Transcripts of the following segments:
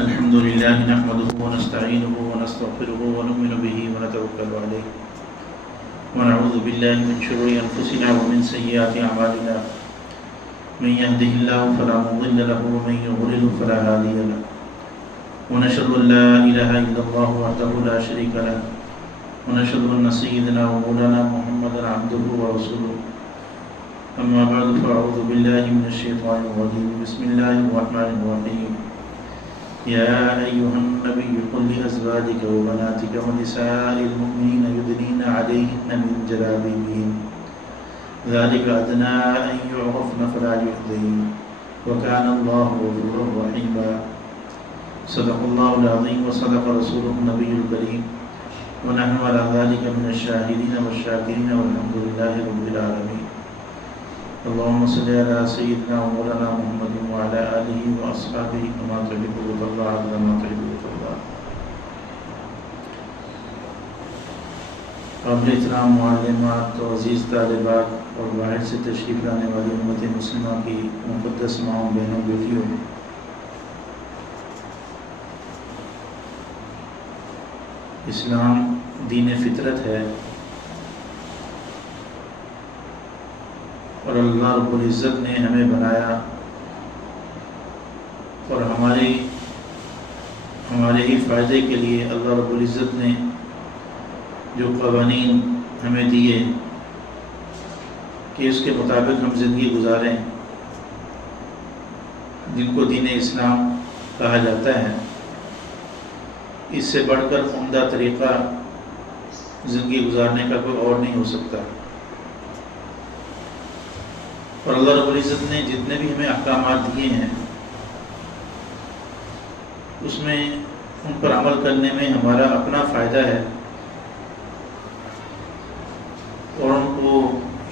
الحمد لله نحمده ونستعينه ونستغفره ونؤمن به ونتوكل عليه ونعوذ بالله من شرور أنفسنا ومن سيئات أعمالنا من يهده الله فلا مضل له ومن يضلل فلا هادي له ونشهد أن لا إله إلا الله وحده لا شريك له ونشهد أن سيدنا ومولانا محمدا عبده ورسوله أما بعد فأعوذ بالله من الشيطان الرجيم بسم الله الرحمن الرحيم يا أيها النبي قل لأزواجك وبناتك ونساء المؤمنين يدنين عليهن من جلابيبهن ذلك أدنى أن يعرفن فلا يؤذين وكان الله غفورا رحيما صدق الله العظيم وصدق رسوله النبي الكريم ونحن على ذلك من الشاهدين والشاكرين والحمد لله رب العالمين اللهم صل على سيدنا ومولانا محمد وعلى آله وأصحابه كما تحب وترضى عدد ما تحب وترضى. قابل احترام معلمات و عزیز طالبات اور باہر سے تشریف لانے والی امت مسلمہ کی مقدس ماؤں بہنوں بیٹیوں، اسلام دین فطرت ہے اور اللہ رب العزت نے ہمیں بنایا اور ہمارے ہی فائدے کے لیے اللہ رب العزت نے جو قوانین ہمیں دیے کہ اس کے مطابق ہم زندگی گزاریں، جن کو دین اسلام کہا جاتا ہے، اس سے بڑھ کر عمدہ طریقہ زندگی گزارنے کا کوئی اور نہیں ہو سکتا. اور اللہ رب العزت نے جتنے بھی ہمیں احکامات دیے ہیں اس میں ان پر عمل کرنے میں ہمارا اپنا فائدہ ہے اور ان کو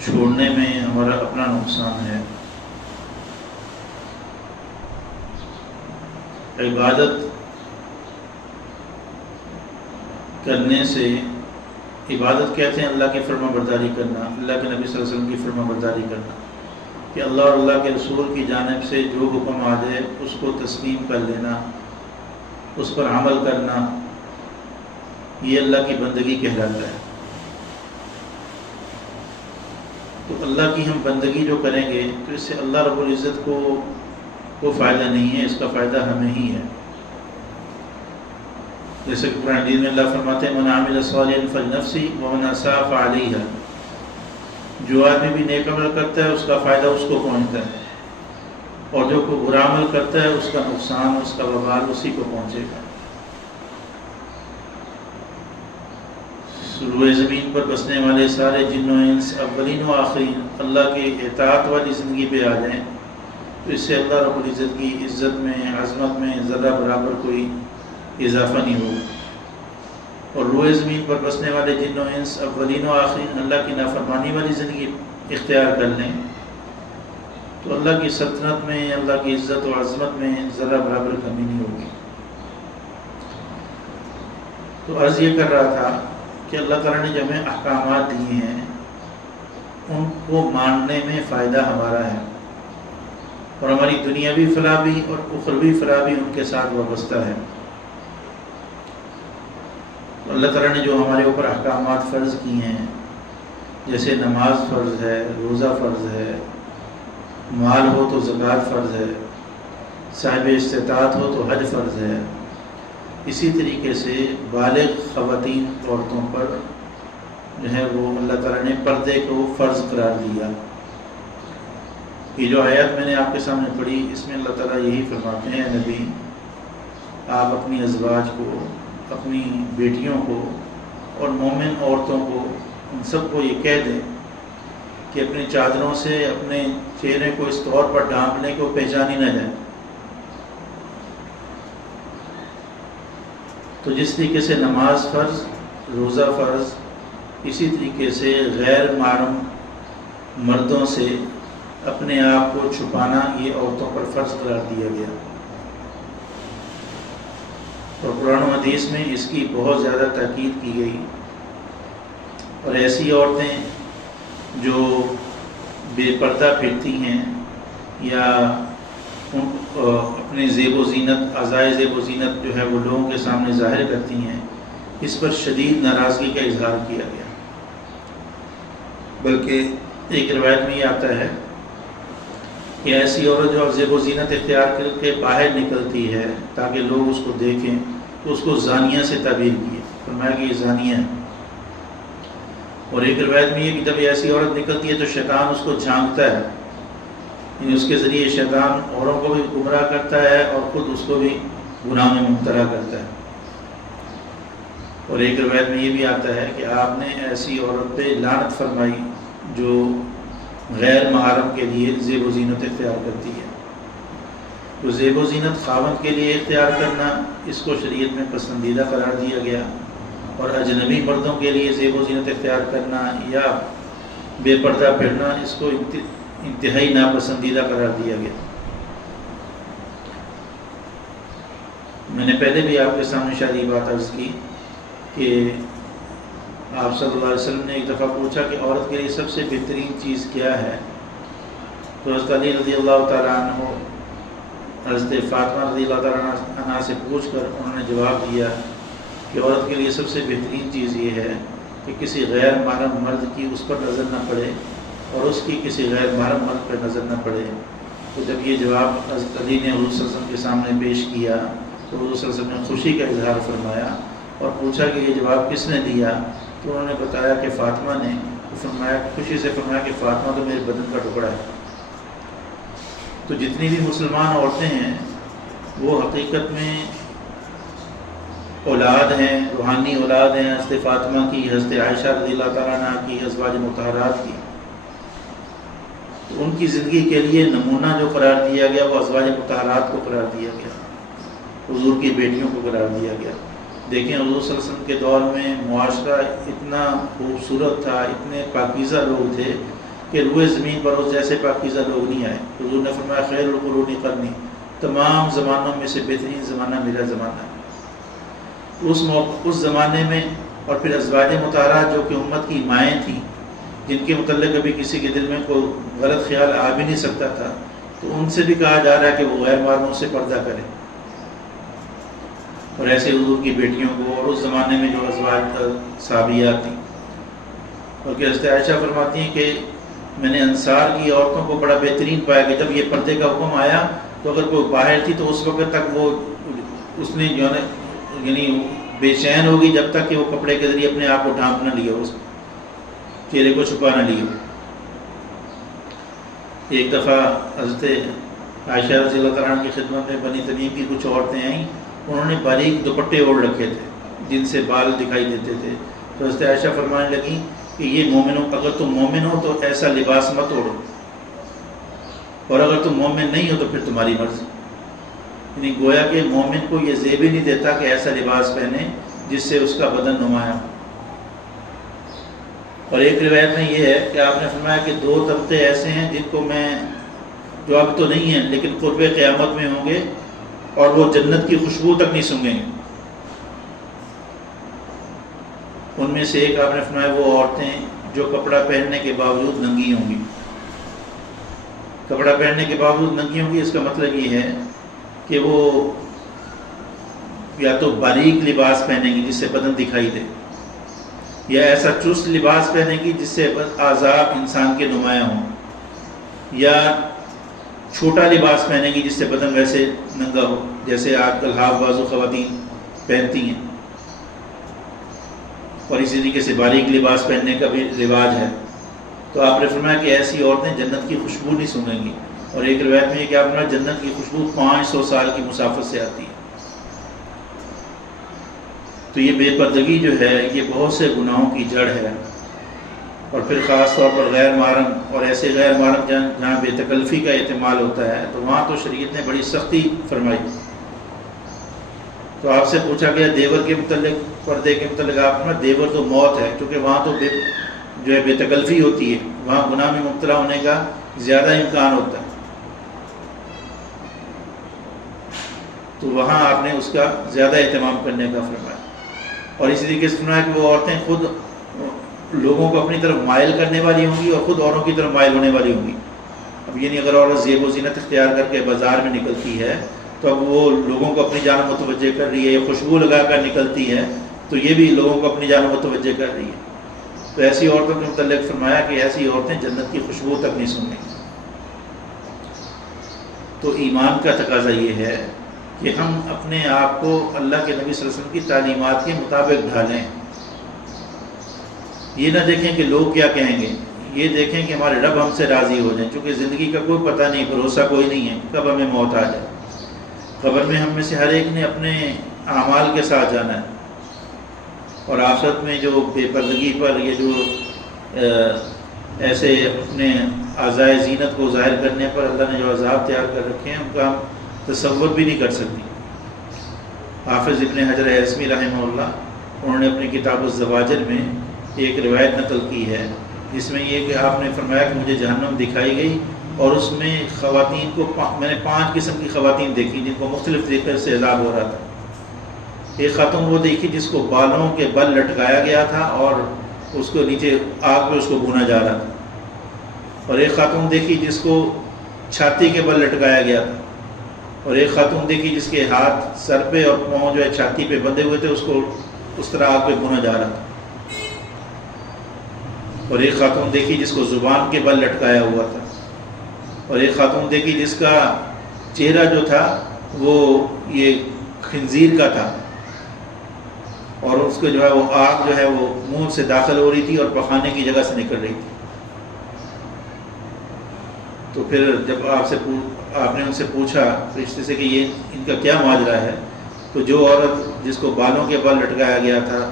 چھوڑنے میں ہمارا اپنا نقصان ہے. عبادت کرنے سے، عبادت کہتے ہیں اللہ کی فرما برداری کرنا، اللہ کے نبی صلی اللہ علیہ وسلم کی فرما برداری کرنا، کہ اللہ اور اللہ کے رسول کی جانب سے جو حکم آ جائے اس کو تسلیم کر لینا، اس پر عمل کرنا، یہ اللہ کی بندگی کہلاتا ہے. تو اللہ کی ہم بندگی جو کریں گے تو اس سے اللہ رب العزت کو فائدہ نہیں ہے، اس کا فائدہ ہمیں ہی ہے. جیسے کہ قرآن حدیث میں اللہ فرماتے ہیں من عمل صالحا فلنفسہ ومن اساء فعلیہا، جو آدمی بھی نیک عمل کرتا ہے اس کا فائدہ اس کو پہنچتا ہے، اور جو کوئی برا عمل کرتا ہے اس کا نقصان، اس کا وبال اسی کو پہنچے گا. روئے زمین پر بسنے والے سارے جن و انس اولین و آخرین اللہ کے اطاعت والی زندگی پہ آ جائیں تو اس سے اللہ رب العزت کی عزت میں، عظمت میں ذرہ برابر کوئی اضافہ نہیں ہوگا. اور روئے زمین پر بسنے والے جن و انس اولین و آخرین اللہ کی نافرمانی والی زندگی اختیار کر لیں تو اللہ کی سلطنت میں، اللہ کی عزت و عظمت میں ذرہ برابر کمی نہیں ہوگی. تو عرض یہ کر رہا تھا کہ اللہ تعالیٰ نے جو ہمیں احکامات دیے ہیں ان کو ماننے میں فائدہ ہمارا ہے، اور ہماری دنیاوی فلاح بھی اور اخروی فلاح بھی ان کے ساتھ وابستہ ہے. اللہ تعالیٰ نے جو ہمارے اوپر احکامات فرض کیے ہیں، جیسے نماز فرض ہے، روزہ فرض ہے، مال ہو تو زکوٰۃ فرض ہے، صاحب استطاعت ہو تو حج فرض ہے، اسی طریقے سے بالغ خواتین عورتوں پر جو ہے وہ اللہ تعالیٰ نے پردے کو فرض قرار دیا. یہ جو آیات میں نے آپ کے سامنے پڑھی اس میں اللہ تعالیٰ یہی فرماتے ہیں نبی آپ اپنی ازواج کو، اپنی بیٹیوں کو اور مومن عورتوں کو، ان سب کو یہ کہہ دیں کہ اپنی چادروں سے اپنے چہرے کو اس طور پر ڈھانپ لیں کہ وہ پہچانی نہ جائے. تو جس طریقے سے نماز فرض، روزہ فرض، اسی طریقے سے غیر محرم مردوں سے اپنے آپ کو چھپانا یہ عورتوں پر فرض قرار دیا گیا. اور قرآن و حدیث میں اس کی بہت زیادہ تاکید کی گئی. اور ایسی عورتیں جو بے پردہ پھرتی ہیں یا اپنے زیب و زینت، اعضائے زیب و زینت جو ہے وہ لوگوں کے سامنے ظاہر کرتی ہیں، اس پر شدید ناراضگی کا اظہار کیا گیا۔ بلکہ ایک روایت میں یہ آتا ہے کہ ایسی عورت جو زیب و زینت اختیار کر کے باہر نکلتی ہے تاکہ لوگ اس کو دیکھیں تو اس کو زانیہ سے تعبیر کی، فرمایا کہ یہ زانیہ ہے۔ اور ایک روایت میں یہ کہ جب ایسی عورت نکلتی ہے تو شیطان اس کو جھانکتا ہے، یعنی اس کے ذریعے شیطان اوروں کو بھی گمراہ کرتا ہے اور خود اس کو بھی گناہ میں مبتلا کرتا ہے۔ اور ایک روایت میں یہ بھی آتا ہے کہ آپ نے ایسی عورت پہ لعنت فرمائی جو غیر محرم کے لیے زیب و زینت اختیار کرتی ہے۔ تو زیب و زینت خاوند کے لیے اختیار کرنا اس کو شریعت میں پسندیدہ قرار دیا گیا، اور اجنبی مردوں کے لیے زیب و زینت اختیار کرنا یا بے پردہ پھرنا اس کو انتہائی ناپسندیدہ قرار دیا گیا۔ میں نے پہلے بھی آپ کے سامنے شاید یہ بات عرض کی کہ آپ صلی اللہ علیہ وسلم نے ایک دفعہ پوچھا کہ عورت کے لیے سب سے بہترین چیز کیا ہے، تو حضرت علی رضی اللہ تعالیٰ عنہ حضرت فاطمہ رضی اللہ تعالیٰ عنہ سے پوچھ کر انہوں نے جواب دیا کہ عورت کے لیے سب سے بہترین چیز یہ ہے کہ کسی غیر محرم مرد کی اس پر نظر نہ پڑے اور اس کی کسی غیر محرم مرد پر نظر نہ پڑے۔ تو جب یہ جواب حضرت علی نے حضور صلی اللہ علیہ وسلم کے سامنے پیش کیا تو حضور صلی اللہ علیہ وسلم نے خوشی کا اظہار فرمایا اور پوچھا کہ یہ جواب کس نے دیا، تو انہوں نے بتایا کہ فاطمہ نے، فرمایا خوشی سے فرمایا کہ فاطمہ تو میرے بدن کا ٹکڑا ہے۔ تو جتنی بھی مسلمان عورتیں ہیں وہ حقیقت میں اولاد ہیں، روحانی اولاد ہیں حضرت فاطمہ کی، حضرت عائشہ رضی اللہ تعالیٰ عنہ کی، ازواج مطہرات کی۔ تو ان کی زندگی کے لیے نمونہ جو قرار دیا گیا وہ ازواج مطہرات کو قرار دیا گیا، حضور کی بیٹیوں کو قرار دیا گیا۔ دیکھیں حضور صلی اللہ علیہ وسلم کے دور میں معاشرہ اتنا خوبصورت تھا، اتنے پاکیزہ لوگ تھے کہ روئے زمین پر اس جیسے پاکیزہ لوگ نہیں آئے۔ حضور نے فرمایا خیر القرون قرنی، تمام زمانوں میں سے بہترین زمانہ میرا زمانہ ہے۔ اس زمانے میں، اور پھر ازواج مطہرات جو کہ امت کی مائیں تھیں، جن کے متعلق کبھی کسی کے دل میں کوئی غلط خیال آ بھی نہیں سکتا تھا، تو ان سے بھی کہا جا رہا ہے کہ وہ غیر محرموں سے پردہ کریں، اور ایسے حضور کی بیٹیوں کو، اور اس زمانے میں جو ازواج صحابیات تھیں۔ اور کہ حضرت عائشہ فرماتی ہیں کہ میں نے انصار کی عورتوں کو بڑا بہترین پایا کہ جب یہ پردے کا حکم آیا تو اگر کوئی باہر تھی تو اس وقت تک وہ اس نے جو ہے یعنی بے چین ہوگی جب تک کہ وہ کپڑے کے ذریعے اپنے آپ کو ڈھانپ نہ لیا، اس چہرے کو چھپا نہ لیا۔ ایک دفعہ حضرت عائشہ رضی اللہ تعالیٰ عنہ کی خدمت میں بنی تمیم کی کچھ عورتیں آئیں، انہوں نے باریک دوپٹے اوڑھ رکھے تھے جن سے بال دکھائی دیتے تھے، تو حضرت عائشہ فرمانے لگیں کہ یہ مومنوں، اگر تم مومن ہو تو ایسا لباس مت اوڑھو، اور اگر تم مومن نہیں ہو تو پھر تمہاری مرضی۔ یعنی گویا کہ مومن کو یہ زیب ہی نہیں دیتا کہ ایسا لباس پہنے جس سے اس کا بدن نمایاں ہو۔ اور ایک روایت میں یہ ہے کہ آپ نے فرمایا کہ دو طبقے ایسے ہیں جن کو میں، جو اب تو نہیں ہیں لیکن قرب قیامت میں ہوں گے، اور وہ جنت کی خوشبو تک نہیں سونگیں گے۔ ان میں سے ایک آپ نے فرمایا وہ عورتیں جو کپڑا پہننے کے باوجود ننگی ہوں گی۔ کپڑا پہننے کے باوجود ننگی ہوں گی، اس کا مطلب یہ ہے کہ وہ یا تو باریک لباس پہنیں گی جس سے بدن دکھائی دے، یا ایسا چست لباس پہنیں گی جس سے اعضاء انسان کے نمایاں ہوں، یا چھوٹا لباس پہنیں گی جس سے بدن ویسے ننگا ہو، جیسے آج کل ہاف بازو خواتین پہنتی ہیں، اور اسی طریقے سے باریک لباس پہننے کا بھی رواج ہے۔ تو آپ نے فرمایا کہ ایسی عورتیں جنت کی خوشبو نہیں سونگیں گی، اور ایک روایت میں یہ کہ آپ نے جنت کی خوشبو 500 سال کی مسافت سے آتی ہے۔ تو یہ بے پردگی جو ہے یہ بہت سے گناہوں کی جڑ ہے، اور پھر خاص طور پر غیر محرم، اور ایسے غیر محرم جہاں بے تکلفی کا احتمال ہوتا ہے تو وہاں تو شریعت نے بڑی سختی فرمائی۔ تو آپ سے پوچھا گیا دیور کے متعلق، پردے کے متعلق، آپ نے دیور تو موت ہے، کیونکہ وہاں تو جو ہے بے تکلفی ہوتی ہے، وہاں گناہ میں مبتلا ہونے کا زیادہ امکان ہوتا ہے، تو وہاں آپ نے اس کا زیادہ اہتمام کرنے کا فرمایا۔ اور اسی طریقے سے فرمایا کہ وہ عورتیں خود لوگوں کو اپنی طرف مائل کرنے والی ہوں گی اور خود اوروں کی طرف مائل ہونے والی ہوں گی۔ اب یعنی اگر عورت زیب و زینت اختیار کر کے بازار میں نکلتی ہے تو اب وہ لوگوں کو اپنی جانب متوجہ کر رہی ہے، یا خوشبو لگا کر نکلتی ہے تو یہ بھی لوگوں کو اپنی جانب متوجہ کر رہی ہے. تو ایسی عورتوں کے متعلق فرمایا کہ ایسی عورتیں جنت کی خوشبو تک نہیں سنیں. تو ایمان کا تقاضا یہ ہے کہ ہم اپنے آپ کو اللہ کے نبی صلی اللہ علیہ وسلم کی تعلیمات کے مطابق ڈھالیں. یہ نہ دیکھیں کہ لوگ کیا کہیں گے، یہ دیکھیں کہ ہمارے رب ہم سے راضی ہو جائیں. چونکہ زندگی کا کوئی پتہ نہیں، بھروسہ کوئی نہیں ہے کب ہمیں موت آ جائے. قبر میں ہم میں سے ہر ایک نے اپنے اعمال کے ساتھ جانا ہے، اور آخرت میں جو بے پردگی پر یہ جو ایسے اپنے اعضائے زینت کو ظاہر کرنے پر اللہ نے جو عذاب تیار کر رکھے ہیں ان کا ہم تصور بھی نہیں کر سکتی. حافظ ابن حجر ہیثمی رحمہ اللہ، انہوں نے اپنی کتاب الزواجر میں ایک روایت نقل کی ہے جس میں یہ کہ آپ نے فرمایا کہ مجھے جہنم دکھائی گئی اور اس میں خواتین کو میں نے 5 قسم کی خواتین دیکھی جن کو مختلف طریقے سے عذاب ہو رہا تھا. ایک خاتون وہ دیکھی جس کو بالوں کے بل لٹکایا گیا تھا اور اس کو نیچے آگ میں اس کو بھونا جا رہا تھا. اور ایک خاتون دیکھی جس کو چھاتی کے بل لٹکایا گیا تھا. اور ایک خاتون دیکھی جس کے ہاتھ سر پہ اور پاؤں جو ہے چھاتی پہ بندھے ہوئے تھے، اس کو اس طرح آگ پہ بھونا جا رہا تھا. اور ایک خاتون دیکھی جس کو زبان کے بل لٹکایا ہوا تھا. اور ایک خاتون دیکھی جس کا چہرہ جو تھا وہ یہ خنزیر کا تھا، اور اس کو جو ہے وہ آگ جو ہے وہ منہ سے داخل ہو رہی تھی اور پخانے کی جگہ سے نکل رہی تھی. تو پھر جب آپ نے ان سے پوچھا فرشتے سے کہ یہ ان کا کیا ماجرا ہے، تو جو عورت جس کو بالوں کے بل لٹکایا گیا تھا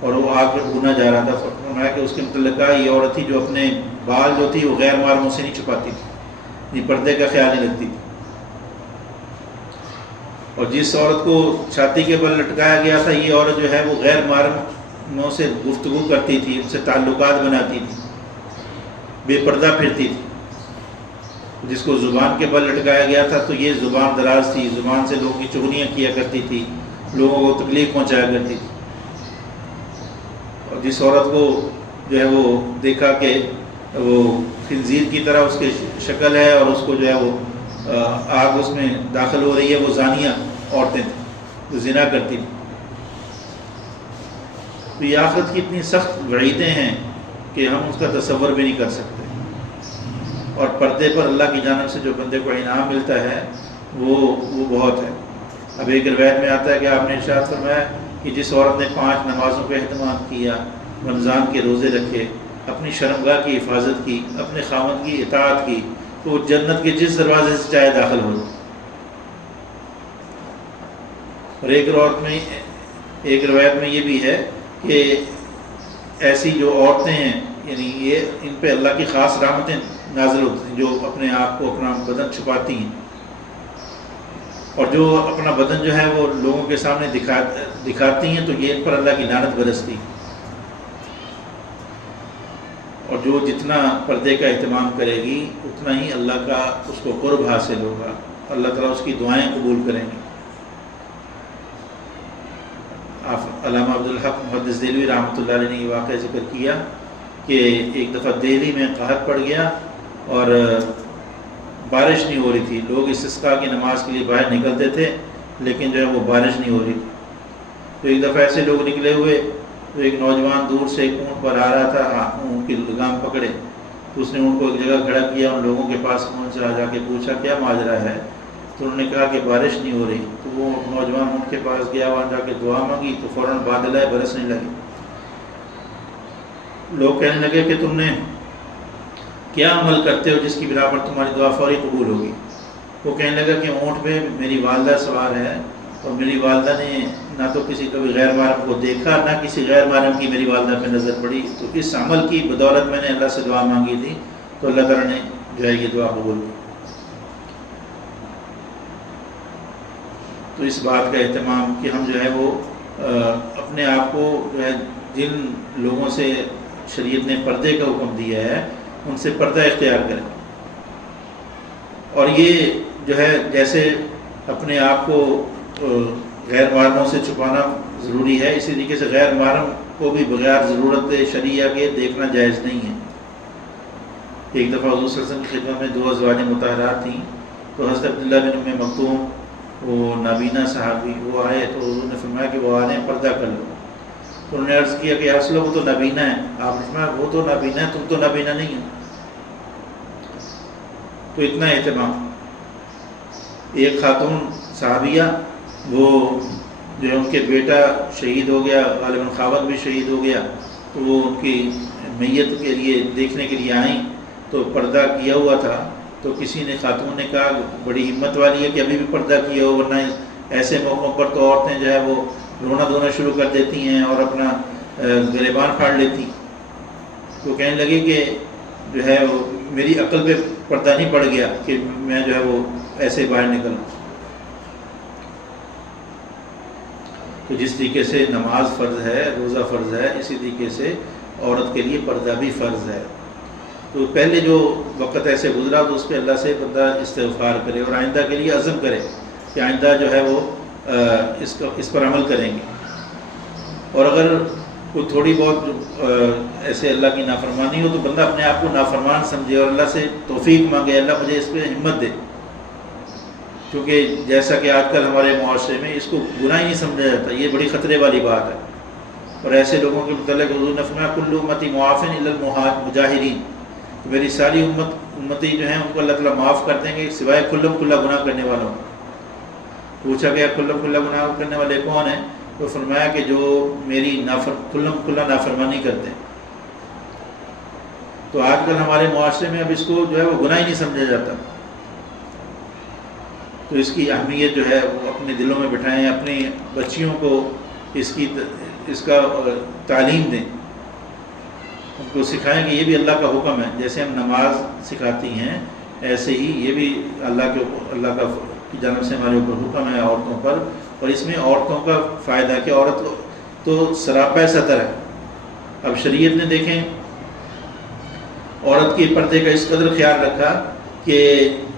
اور وہ آگ میں بھونا جا رہا تھا، فرمایا کہ اس کے متعلق یہ عورت تھی جو اپنے بال جو تھی وہ غیر محرموں سے نہیں چھپاتی تھی، پردے کا خیال نہیں رکھتی تھی. اور جس عورت کو چھاتی کے بل لٹکایا گیا تھا، یہ عورت جو ہے وہ غیر محرموں سے گفتگو کرتی تھی، ان سے تعلقات بناتی تھی، بے پردہ پھرتی تھی. جس کو زبان کے بل لٹکایا گیا تھا تو یہ زبان دراز تھی، زبان سے لوگوں کی چغلیاں کیا کرتی تھی، لوگوں کو تکلیف پہنچایا کرتی تھی. اور جس عورت کو جو ہے وہ دیکھا کہ وہ خنزیر کی طرح اس کی شکل ہے اور اس کو جو ہے وہ آگ اس میں داخل ہو رہی ہے، وہ زانیہ عورتیں تھیں جو زنا کرتی تھیں. تو یہ آخرت کی اتنی سخت وعیدیں ہیں کہ ہم اس کا تصور بھی نہیں کر سکتے. اور پردے پر اللہ کی جانب سے جو بندے کو انعام ملتا ہے وہ بہت ہے. اب ایک روایت میں آتا ہے کہ آپ نے ارشاد فرمایا کہ جس عورت نے 5 نمازوں کا اہتمام کیا، رمضان کے روزے رکھے، اپنی شرمگاہ کی حفاظت کی، اپنے خاوند کی اطاعت کی، تو وہ جنت کے جس دروازے سے چاہے داخل ہو. اور ایک روایت میں یہ بھی ہے کہ ایسی جو عورتیں ہیں، یعنی یہ ان پہ اللہ کی خاص رحمتیں نازل ہوتی ہیں جو اپنے آپ کو اپنا بدن چھپاتی ہیں، اور جو اپنا بدن جو ہے وہ لوگوں کے سامنے دکھاتی ہیں، تو یہ ان پر اللہ کی لعنت برستی. اور جو جتنا پردے کا اہتمام کرے گی اتنا ہی اللہ کا اس کو قرب حاصل ہوگا، اللہ تعالیٰ اس کی دعائیں قبول کریں گے. علامہ عبدالحق محدث دہلوی رحمۃ اللہ علیہ نے یہ واقعہ ذکر کیا کہ ایک دفعہ دہلی میں قحط پڑ گیا اور بارش نہیں ہو رہی تھی. لوگ استسقاء کی نماز کے لیے باہر نکلتے تھے لیکن جو ہے وہ بارش نہیں ہو رہی تھی. تو ایک دفعہ ایسے لوگ نکلے ہوئے تو ایک نوجوان دور سے ایک اونٹ پر آ رہا تھا، اونٹ کی لگام پکڑے تو اس نے اونٹ کو ایک جگہ کھڑا کیا، ان لوگوں کے پاس پہنچا، جا کے پوچھا کیا ماجرا ہے. تو انہوں نے کہا کہ بارش نہیں ہو رہی. تو وہ نوجوان اونٹ کے پاس گیا، وہاں جا کے دعا مانگی تو فوراً بادل آئے، برسنے لگے. لوگ کہنے لگے کہ تم نے کیا عمل کرتے ہو جس کی بنا پر تمہاری دعا فوری قبول ہوگی. وہ کہنے لگا کہ اونٹ پہ میری والدہ سوار ہے اور میری والدہ نے نہ تو کسی کبھی غیر محرم کو دیکھا، نہ کسی غیر محرم کی میری والدہ پہ نظر پڑی. تو اس عمل کی بدولت میں نے اللہ سے دعا مانگی تھی تو اللہ تعالیٰ نے جو ہے یہ دعا قبول کی. تو اس بات کا اہتمام کہ ہم جو ہے وہ اپنے آپ کو جو ہے جن لوگوں سے شریعت نے پردے کا حکم دیا ہے ان سے پردہ اختیار کریں. اور یہ جو ہے جیسے اپنے آپ کو غیر محرموں سے چھپانا ضروری ہے، اسی طریقے سے غیر محرم کو بھی بغیر ضرورت شرعیہ کے دیکھنا جائز نہیں ہے. ایک دفعہ حضور صلی اللہ علیہ وسلم کی خدمت میں 2 ازواج مطہرات تھیں. تو حضرت عبداللہ بن ام مکتوم وہ نابینا صحابی وہ آئے تو انہوں نے فرمایا کہ وہ آ رہے ہیں پردہ کر لو. تو انہوں نے عرض کیا کہ یا رسول اللہ وہ تو نابینا ہے. آپ نے فرمایا وہ تو نابینا ہے، تم تو نابینا نہیں ہو. تو اتنا اہتمام. ایک خاتون صحابیہ وہ جو ہے ان کے بیٹا شہید ہو گیا، غالباً خاوند بھی شہید ہو گیا، تو وہ ان کی میت کے لیے دیکھنے کے لیے آئیں تو پردہ کیا ہوا تھا. تو کسی نے خاتون نے کہا بڑی ہمت والی ہے کہ ابھی بھی پردہ کیا ہو، ورنہ ایسے موقعوں پر تو عورتیں جو ہے وہ رونا دھونا شروع کر دیتی ہیں اور اپنا گریبان پھاڑ لیتی. تو کہنے لگے کہ جو ہے وہ میری عقل پہ پردہ نہیں پڑ گیا کہ میں جو ہے وہ ایسے باہر نکلوں. تو جس طریقے سے نماز فرض ہے، روزہ فرض ہے، اسی طریقے سے عورت کے لیے پردہ بھی فرض ہے. تو پہلے جو وقت ایسے گزرا تو اس پہ اللہ سے بندہ استغفار کرے اور آئندہ کے لیے عزم کرے کہ آئندہ جو ہے وہ اس پر عمل کریں گے. اور اگر کوئی تھوڑی بہت ایسے اللہ کی نافرمانی ہو تو بندہ اپنے آپ کو نافرمان سمجھے اور اللہ سے توفیق مانگے، اللہ مجھے اس پہ ہمت دے. کیونکہ جیسا کہ آج کل ہمارے معاشرے میں اس کو گناہ ہی نہیں سمجھا جاتا، یہ بڑی خطرے والی بات ہے. اور ایسے لوگوں کے متعلق حضور نے فرمایا کل امتی معافن الا المجاہرین، میری ساری امتی جو ہیں ان کو اللہ تعالیٰ معاف کر دیں گے سوائے کلم کلا گناہ کرنے والوں. پوچھا گیا کلم کلا گناہ کرنے والے کون ہیں؟ تو فرمایا کہ جو میری کلم کلا نافرمانی کرتے ہیں. تو آج کل ہمارے معاشرے میں اب اس کو جو ہے وہ گناہ ہی نہیں سمجھا جاتا. تو اس کی اہمیت جو ہے وہ اپنے دلوں میں بٹھائیں، اپنی بچیوں کو اس کا تعلیم دیں، ان کو سکھائیں کہ یہ بھی اللہ کا حکم ہے. جیسے ہم نماز سکھاتی ہیں ایسے ہی یہ بھی اللہ کی جانب سے ہمارے اوپر حکم ہے عورتوں پر. اور اس میں عورتوں کا فائدہ ہے کہ عورت تو سراپا ستر ہے. اب شریعت نے دیکھیں عورت کے پردے کا اس قدر خیال رکھا کہ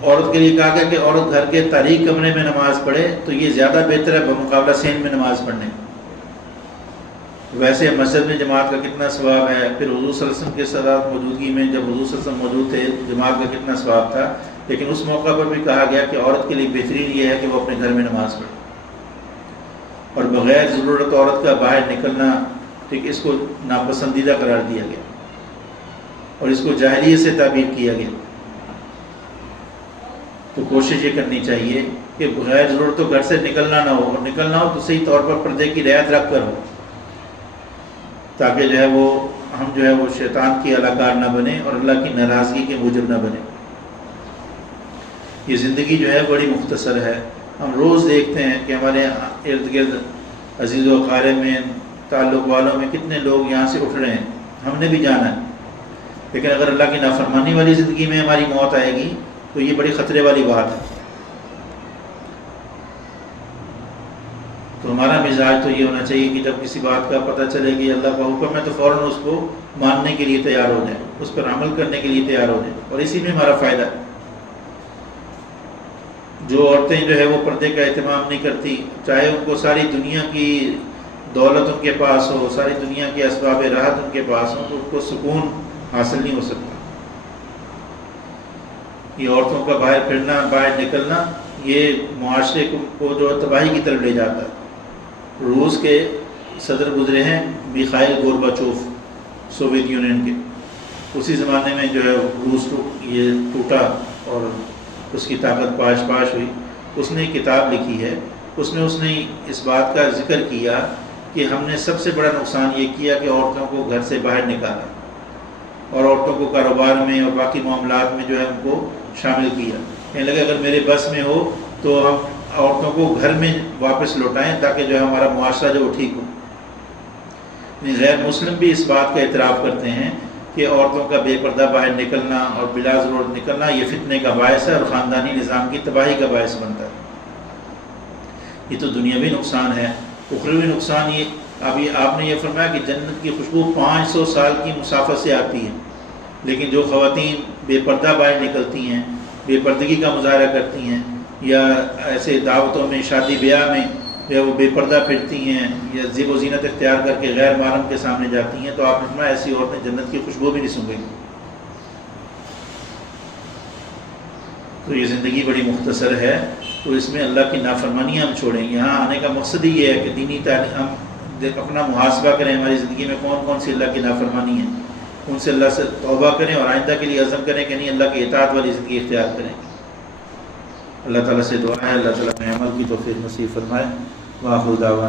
عورت کے لیے کہا گیا کہ عورت گھر کے تاریک کمرے میں نماز پڑھے تو یہ زیادہ بہتر ہے بمقابلہ صحن میں نماز پڑھنے. ویسے مسجد میں جماعت کا کتنا ثواب ہے، پھر حضور صلی اللہ علیہ وسلم کے ساتھ موجودگی میں جب حضور صلی اللہ علیہ وسلم موجود تھے جماعت کا کتنا ثواب تھا. لیکن اس موقع پر بھی کہا گیا کہ عورت کے لیے بہترین یہ ہے کہ وہ اپنے گھر میں نماز پڑھے اور بغیر ضرورت عورت کا باہر نکلنا ٹھیک اس کو ناپسندیدہ قرار دیا گیا اور اس کو جاہلیت سے تعبیر کیا گیا. تو کوشش یہ کرنی چاہیے کہ بغیر ضرورت تو گھر سے نکلنا نہ ہو، اور نکلنا ہو تو صحیح طور پر پردے کی رعایت رکھ کر ہو، تاکہ جو ہے وہ ہم جو ہے وہ شیطان کی علاقار نہ بنے اور اللہ کی ناراضگی کے موجب نہ بنے. یہ زندگی جو ہے بڑی مختصر ہے. ہم روز دیکھتے ہیں کہ ہمارے ارد گرد عزیز و اقارب میں تعلق والوں میں کتنے لوگ یہاں سے اٹھ رہے ہیں، ہم نے بھی جانا ہے. لیکن اگر اللہ کی نافرمانی والی زندگی میں ہماری موت آئے گی تو یہ بڑی خطرے والی بات ہے. تو ہمارا مزاج تو یہ ہونا چاہیے کہ جب کسی بات کا پتہ چلے کہ اللہ کا حکم ہے تو فوراً اس کو ماننے کے لیے تیار ہو جائیں، اس پر عمل کرنے کے لیے تیار ہو جائیں، اور اسی میں ہمارا فائدہ ہے. جو عورتیں جو ہے وہ پردے کا اہتمام نہیں کرتی، چاہے ان کو ساری دنیا کی دولت ان کے پاس ہو، ساری دنیا کے اسباب راحت ان کے پاس ہوں، تو ان کو سکون حاصل نہیں ہو سکتا. یہ عورتوں کا باہر پھرنا، باہر نکلنا، یہ معاشرے کو جو تباہی کی طرف لے جاتا ہے. روس کے صدر گزرے ہیں میخائیل گورباچوف، سوویت یونین کے. اسی زمانے میں جو ہے روس یہ ٹوٹا اور اس کی طاقت پاش پاش ہوئی. اس نے کتاب لکھی ہے، اس نے اس بات کا ذکر کیا کہ ہم نے سب سے بڑا نقصان یہ کیا کہ عورتوں کو گھر سے باہر نکالا اور عورتوں کو کاروبار میں اور باقی معاملات میں جو ہے ان کو شامل کیا. کہنے لگے اگر میرے بس میں ہو تو ہم عورتوں کو گھر میں واپس لوٹائیں تاکہ جو ہے ہمارا معاشرہ جو ٹھیک ہو. غیر مسلم بھی اس بات کا اعتراف کرتے ہیں کہ عورتوں کا بے پردہ باہر نکلنا اور بلا ضرورت نکلنا یہ فتنے کا باعث ہے اور خاندانی نظام کی تباہی کا باعث بنتا ہے. یہ تو دنیاوی نقصان ہے. اخروی نقصان یہ ابھی آپ نے یہ فرمایا کہ جنت کی خوشبو 500 سال کی مسافت سے آتی ہے. لیکن جو خواتین بے پردہ باہر نکلتی ہیں، بے پردگی کا مظاہرہ کرتی ہیں، یا ایسے دعوتوں میں شادی بیاہ میں یا وہ بے پردہ پھرتی ہیں یا زیب و زینت اختیار کر کے غیر محرم کے سامنے جاتی ہیں، تو آپ نے فرمایا ایسی عورتیں جنت کی خوشبو بھی نہیں سونگیں گی. تو یہ زندگی بڑی مختصر ہے تو اس میں اللہ کی نافرمانیاں ہم چھوڑیں. یہاں آنے کا مقصد ہی یہ ہے کہ دینی تعلیم ہم اپنا محاسبہ کریں ہماری زندگی میں کون کون سی اللہ کی نافرمانی ہے، ان سے اللہ سے توبہ کریں اور آئندہ کے لیے عزم کریں کہ نہیں اللہ کی اطاعت والی زندگی اختیار کریں. اللہ تعالیٰ سے دعا ہے اللہ تعالیٰ میں عمل کی توفیق نصیب فرمائے. وآخر دعوانا